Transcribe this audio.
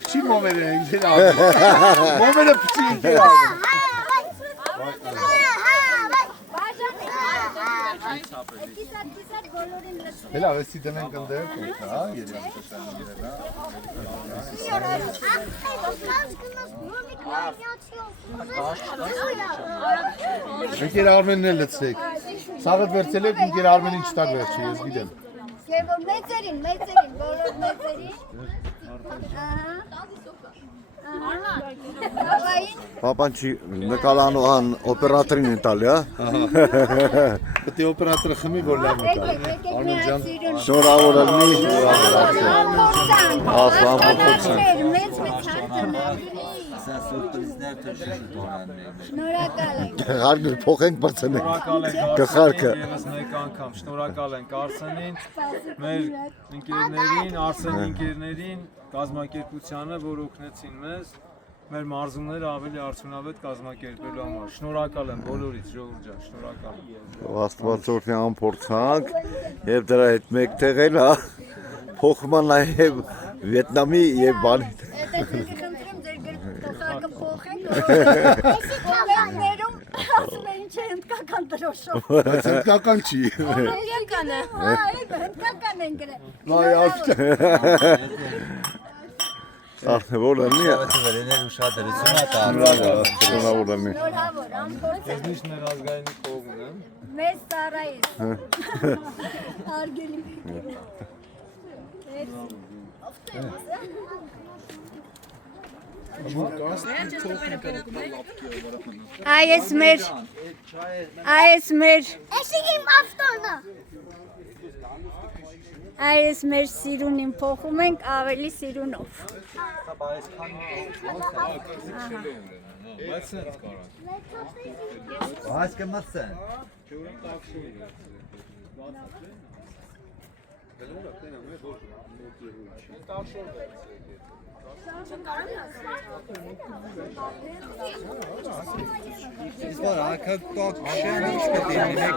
Piçin momere güzel abi. Momere piçin güzel abi. Hela ve sitenen kıldı yok. Ha geliyor. Bir kere Armen'in elle tsek. Sağıt verseler bir kere Armen'in çıtar vereceğiz gidelim. Մեծերին, բոլոր մեծերին։ Papan չի նկարահանողան օպերատորին է տալի, հա։ Պետք է օպերատորը խմի որ լավ նկարի։ Արմեն ջան, շնորհավոր ըլնի։ Ասլան փոխեցին։ Մեծ Շնորհակալ ենք։ Հարգել փոխենք բրցնենք։ Գխարկը։ Եվս մեկ անգամ շնորհակալ ենք Արսենին, մեր ընկերներին, Արսենի ընկերներին, կազմակերպությանը, որ օգնեցին մեզ, մեր մարզումները ավելի արդյունավետ կազմակերպելու համար։ Շնորհակալ եմ բոլորից, ժողովուրդ ջան, շնորհակալ եմ։ Աստվածօրհնի ամփորձանք եւ դրա հետ մեկտեղ էլ հա փոխում է նաեւ Վիետնամի եւ բանի։ Ներում ասում են ինչ է հնդկական դրոշով։ Բայց հնդկական չի։ Հնդկական է։ Հնդկական են գրել։ Նայ արդ։ Արդեն որ ալնի է։ Վերեներ ուշադրություն է տալու։ Շնորհավոր ալնի։ Նորհավոր, ամփորձ։ Ես միշտ մեր ազգայինի կողմն եմ։ Մեծ ծառայից։ Արգելի։ Այս մեր Էսիգիմ ավտոնը Այս մեր սիրունին փոխում ենք ավելի սիրունով Բայց սենց կարան։ Այս կմասեն։ Իսկ որ ակա կոք շեն ինչ պետք է